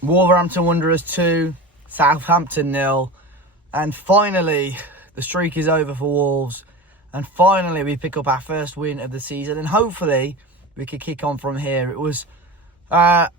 Wolverhampton Wanderers 2, Southampton 0. And finally, the streak is over for Wolves. And finally, we pick up our first win of the season. And hopefully, we could kick on from here. It was, at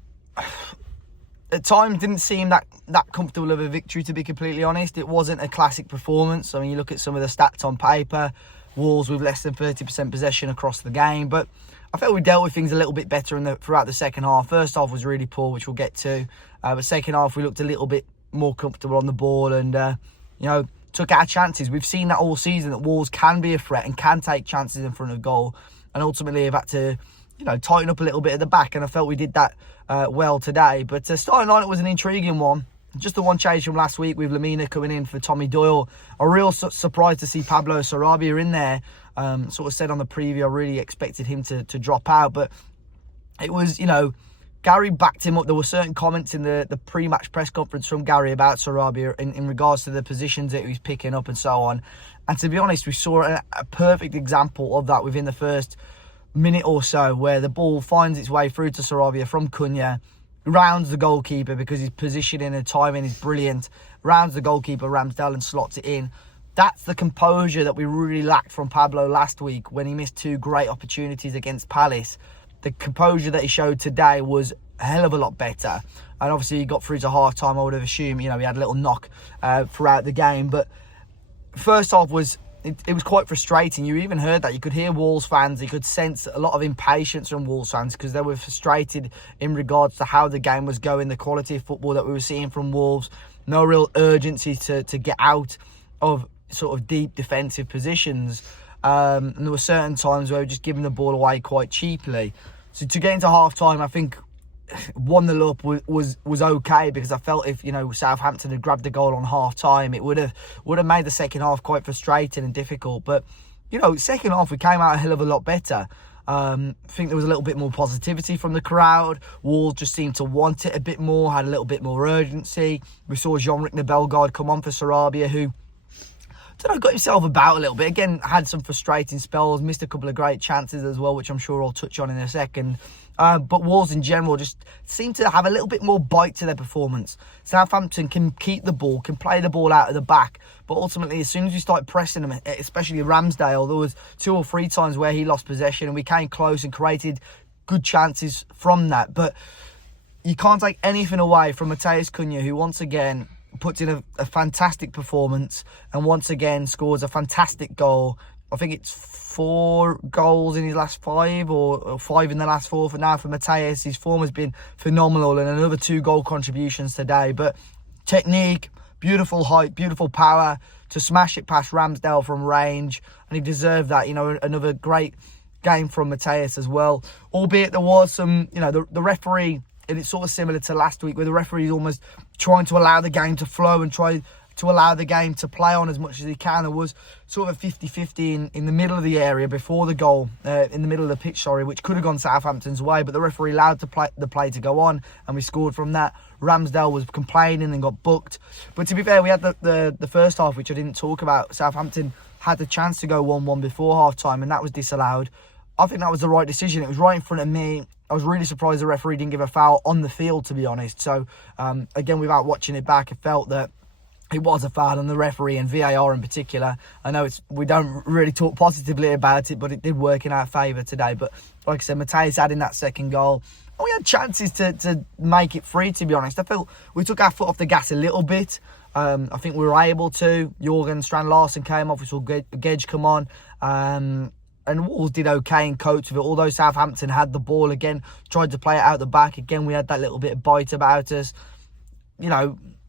times, didn't seem that comfortable of a victory, to be completely honest. It wasn't a classic performance. I mean, you look at some of the stats on paper. Wolves with less than 30% possession across the game. But I felt we dealt with things a little bit better throughout the second half. First half was really poor, which we'll get to. But second half, we looked a little bit more comfortable on the ball and, took our chances. We've seen that all season, that Wolves can be a threat and can take chances in front of goal. And ultimately, have had to, tighten up a little bit at the back. And I felt we did that well today. But starting line, it was an intriguing one. Just the one change from last week with Lamina coming in for Tommy Doyle. A real surprise to see Pablo Sarabia in there. Sort of said on the preview, I really expected him to drop out. But it was, Gary backed him up. There were certain comments in the pre-match press conference from Gary about Sarabia in regards to the positions that he was picking up and so on. And to be honest, we saw a perfect example of that within the first minute or so, where the ball finds its way through to Sarabia from Cunha, rounds the goalkeeper because his positioning and timing is brilliant, rounds the goalkeeper, Ramsdale, and slots it in. That's the composure that we really lacked from Pablo last week when he missed two great opportunities against Palace. The composure that he showed today was a hell of a lot better. And obviously he got through to half-time. I would have assumed, he had a little knock throughout the game. But first half it was quite frustrating. You even heard that. You could hear Wolves fans. You could sense a lot of impatience from Wolves fans because they were frustrated in regards to how the game was going, the quality of football that we were seeing from Wolves. No real urgency to get out of sort of deep defensive positions. And there were certain times where we were just giving the ball away quite cheaply. So to get into half-time, I think 1-0 up was okay, because I felt if Southampton had grabbed the goal on half-time, it would have made the second half quite frustrating and difficult. But second half we came out a hell of a lot better. I think there was a little bit more positivity from the crowd. Wolves just seemed to want it a bit more, had a little bit more urgency. We saw Jean-Ric Bellegarde come on for Sarabia, who got himself about a little bit. Again, had some frustrating spells, missed a couple of great chances as well, which I'm sure I'll touch on in a second. But Wolves in general just seem to have a little bit more bite to their performance. Southampton can keep the ball, can play the ball out of the back, but ultimately, as soon as we start pressing them, especially Ramsdale, there was 2 or 3 times where he lost possession and we came close and created good chances from that. But you can't take anything away from Matheus Cunha, who once again puts in a fantastic performance and once again scores a fantastic goal. I think it's 4 goals in his last 5 or 5 in the last 4 for now for Matheus. His form has been phenomenal, and another 2 goal contributions today. But technique, beautiful height, beautiful power to smash it past Ramsdale from range, and he deserved that. Another great game from Matheus as well. Albeit there was some, the referee, and it's sort of similar to last week, where the referee is almost trying to allow the game to flow and try to allow the game to play on as much as he can. There was sort of 50-50 in the middle of the area before the goal, in the middle of the pitch, which could have gone Southampton's way, but the referee allowed the play to go on, and we scored from that. Ramsdale was complaining and got booked. But to be fair, we had the first half, which I didn't talk about. Southampton had the chance to go 1-1 before half-time, and that was disallowed. I think that was the right decision. It was right in front of me. I was really surprised the referee didn't give a foul on the field, to be honest. So, again, without watching it back, I felt that it was a foul on the referee and VAR in particular. I know we don't really talk positively about it, but it did work in our favour today. But like I said, Matheus adding that second goal. And we had chances to make it free, to be honest. I felt we took our foot off the gas a little bit. I think we were able to. Jorgen Strand-Larsen came off. We saw Gedge come on. And Wolves did okay in coach with it. Although Southampton had the ball again, tried to play it out the back. Again, we had that little bit of bite about us.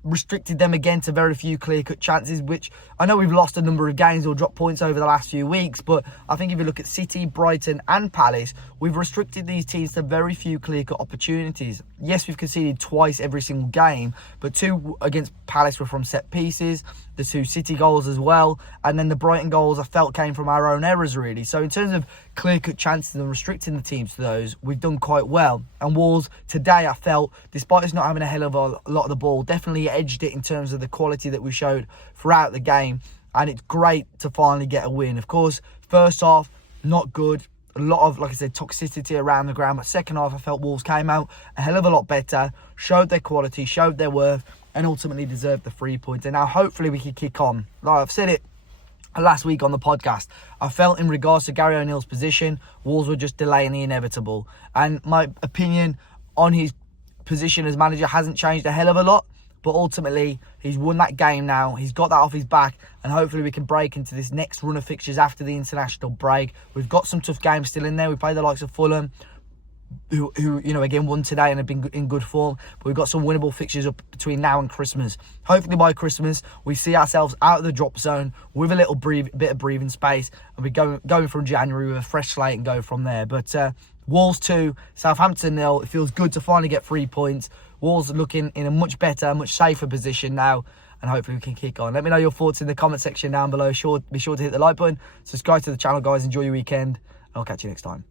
Restricted them again to very few clear-cut chances, which I know we've lost a number of games or dropped points over the last few weeks, but I think if you look at City, Brighton and Palace, we've restricted these teams to very few clear-cut opportunities. Yes, we've conceded twice every single game, but 2 against Palace were from set pieces, the 2 City goals as well, and then the Brighton goals I felt came from our own errors, really. So in terms of clear-cut chances and restricting the teams to those, we've done quite well. And Wolves today, I felt, despite us not having a hell of a lot of the ball, definitely edged it in terms of the quality that we showed throughout the game. And it's great to finally get a win. Of course, first half, not good. A lot of, like I said, toxicity around the ground. But second half, I felt Wolves came out a hell of a lot better, showed their quality, showed their worth, and ultimately deserved the 3 points. And now hopefully we can kick on. Like I've said it last week on the podcast, I felt in regards to Gary O'Neill's position, Wolves were just delaying the inevitable. And my opinion on his position as manager hasn't changed a hell of a lot. But ultimately, he's won that game now. He's got that off his back. And hopefully we can break into this next run of fixtures after the international break. We've got some tough games still in there. We play the likes of Fulham, who again won today and have been in good form. But we've got some winnable fixtures up between now and Christmas. Hopefully by Christmas, we see ourselves out of the drop zone with a little bit of breathing space. And we're going from January with a fresh slate and go from there. But Wolves 2, Southampton 0. It feels good to finally get 3 points. Wolves looking in a much better, much safer position now. And hopefully we can kick on. Let me know your thoughts in the comment section down below. Be sure to hit the like button. Subscribe to the channel, guys. Enjoy your weekend. And I'll catch you next time.